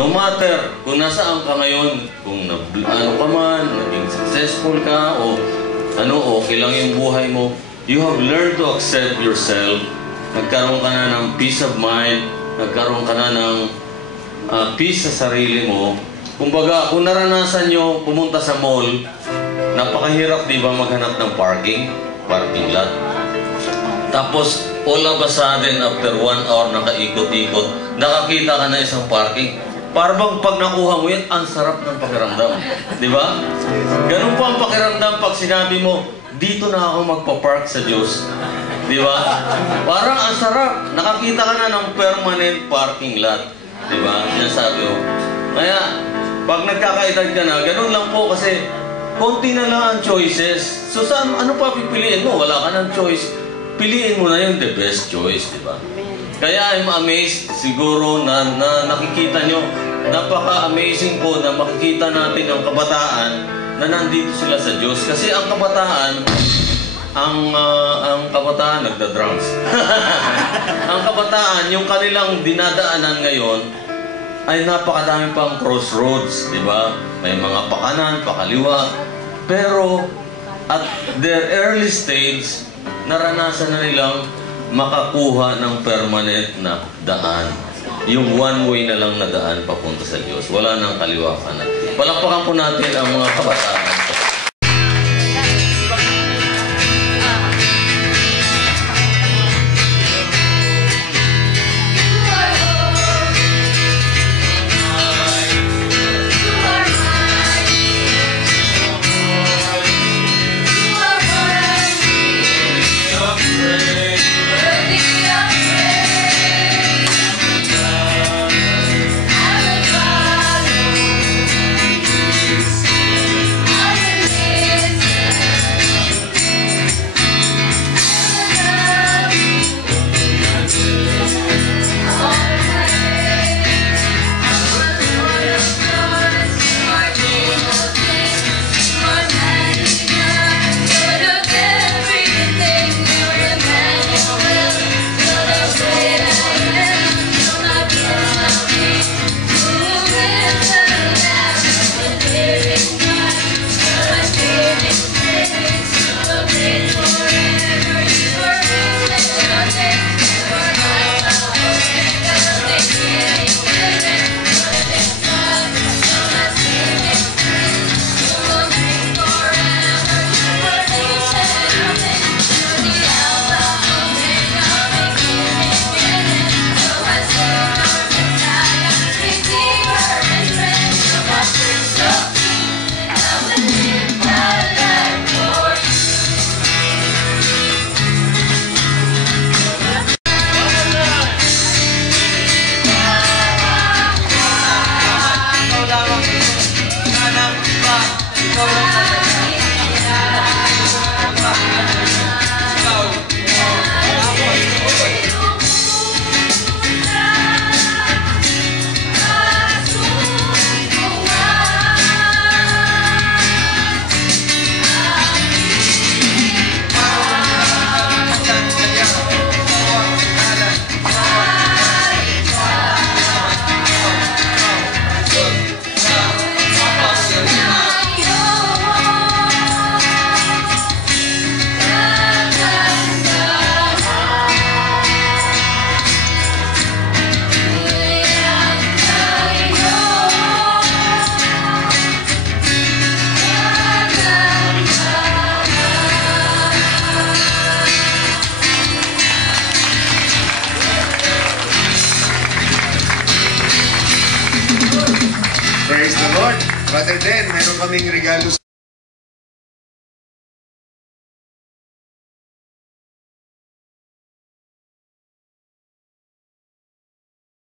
No matter kung nasaan ka ngayon, kung ano ka man, naging successful ka, o okay lang yung buhay mo, you have learned to accept yourself. Nagkaroon ka na ng peace of mind, nagkaroon ka na ng peace sa sarili mo. Kumbaga, kung naranasan nyo pumunta sa mall, napakahirap di ba maghanap ng parking lot. Tapos, all of a sudden, after 1 hour nakaikot-ikot, nakakita ka na isang parking. Para bang pag nakuha mo yan, ang sarap ng pakiramdam. Di ba? Ganun po ang pakiramdam pag sinabi mo, dito na ako magpa-park sa Diyos. Di ba? Parang ang sarap. Nakakita ka na ng permanent parking lot. Di ba? Yan sabi ko. Kaya, pag nagkakaedad ka na, ganun lang po kasi konti na lang ang choices. So, ano pa pipiliin mo? Wala ka ng choice. Piliin mo na yung the best choice, di ba? Kaya I'm amazed, siguro na nakikita nyo, napaka-amazing po na makikita natin ang kabataan na nandito sila sa Diyos. Kasi ang kabataan, ang kabataan nagda-drums. Ang kabataan, yung kanilang dinadaanan ngayon, ay napakadami pang crossroads, di ba? May mga pakanan, pakaliwa. Pero at their early stage, naranasan na nilang makakuha ng permanent na daan. Yung one way na lang na daan papunta sa Diyos. Wala nang kaliwa kanan. Palakpakan po natin ang mga kabataan. Praise the Lord. Brother Den, meron kaming regalo